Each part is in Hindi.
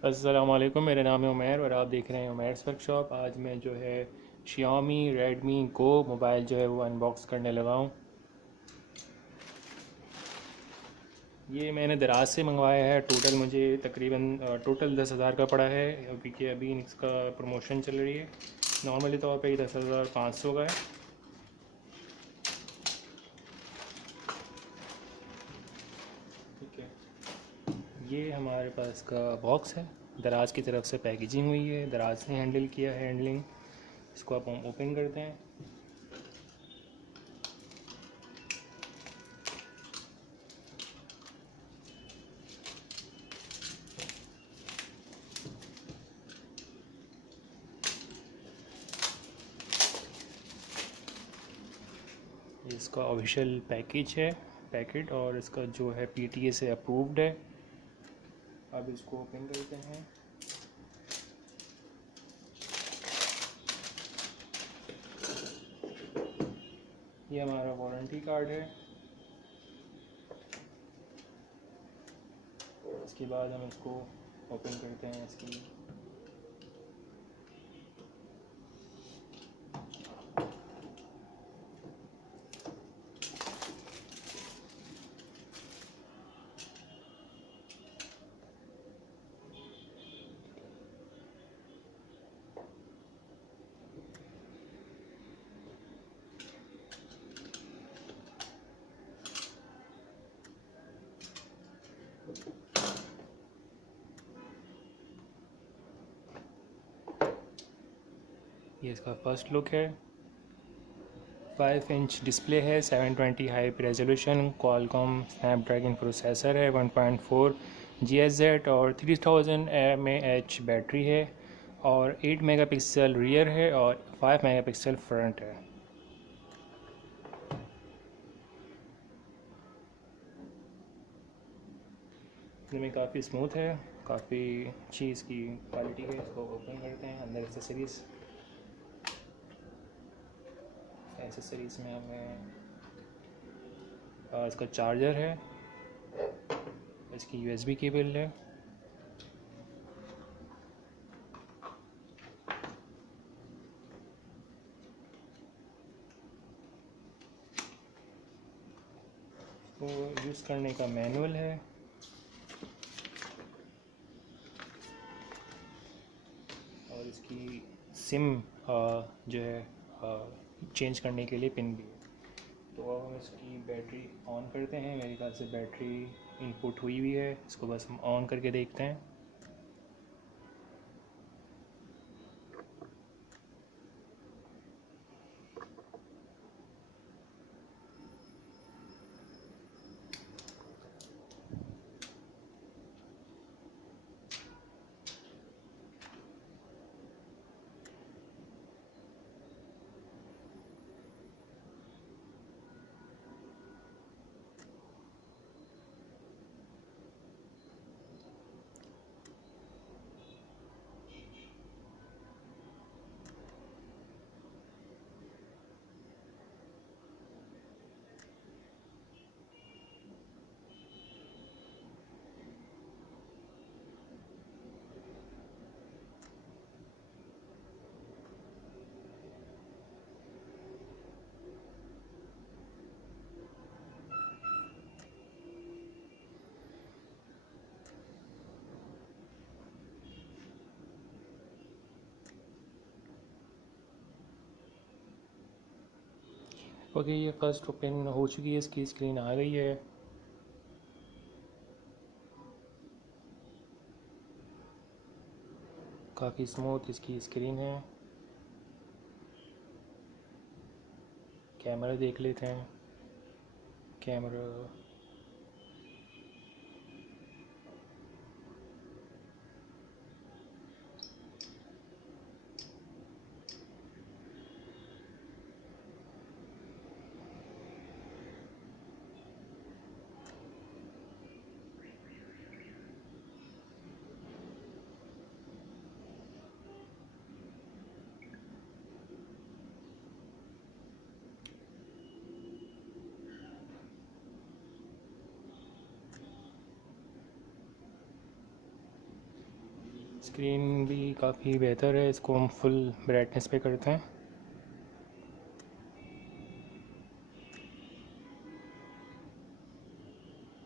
अस्सलाम वालेकुम, मेरा नाम है उमैर और आप देख रहे हैं उमैर्स वर्कशॉप। आज मैं जो है Xiaomi Redmi Go मोबाइल जो है वो अनबॉक्स करने लगा हूँ। ये मैंने दराज से मंगवाया है। टोटल मुझे तकरीबन टोटल 10,000 का पड़ा है। अभी इसका प्रमोशन चल रही है। नॉर्मली तौर पे ये 10,500 का है। ठीक है, ये हमारे पास का बॉक्स है। दराज की तरफ से पैकेजिंग हुई है, दराज ने हैंडल किया है हैंडलिंग। इसको आप हम ओपन करते हैं। ये इसका ऑफिशियल पैकेज है, पैकेट, और इसका जो है PTA से अप्रूव्ड है। अब इसको ओपन करते हैं। ये हमारा वारंटी कार्ड है। इसके बाद हम इसको ओपन करते हैं। इसकी ये इसका फर्स्ट लुक है। 5 इंच डिस्प्ले है, 720 high resolution, Qualcomm Snapdragon processor है, 1.4 GHz और 3000 mAh बैटरी है, और 8 मेगापिक्सल रियर है और 5 मेगापिक्सल फ्रंट है। में काफ़ी स्मूथ है, काफ़ी अच्छी इसकी क्वालिटी है। इसको ओपन करते हैं। अंदर एसेसरीज में हमें इसका चार्जर है, इसकी USB केबल है, तो यूज़ करने का मैनुअल है, और इसकी सिम जो है चेंज करने के लिए पिन भी है। तो अब हम इसकी बैटरी ऑन करते हैं। मेरे ख्याल से बैटरी इनपुट हुई हुई है। इसको बस हम ऑन करके देखते हैं। ओके, ये फर्स्ट ओपन हो चुकी है। इसकी स्क्रीन आ गई है। काफ़ी स्मूथ इसकी स्क्रीन है। कैमरा देख लेते हैं। कैमरा स्क्रीन भी काफ़ी बेहतर है। इसको हम फुल ब्राइटनेस पे करते हैं।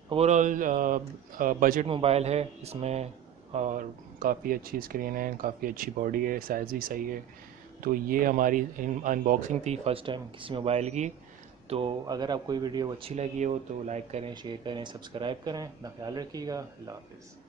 ओवरऑल बजट मोबाइल है इसमें, और काफ़ी अच्छी स्क्रीन है, काफ़ी अच्छी बॉडी है, साइज़ भी सही है। तो ये हमारी अनबॉक्सिंग थी फर्स्ट टाइम किसी मोबाइल की। तो अगर आपको ये वीडियो अच्छी लगी हो तो लाइक करें, शेयर करें, सब्सक्राइब करें। अपना ख्याल रखिएगा। अल्लाह हाफ़िज़।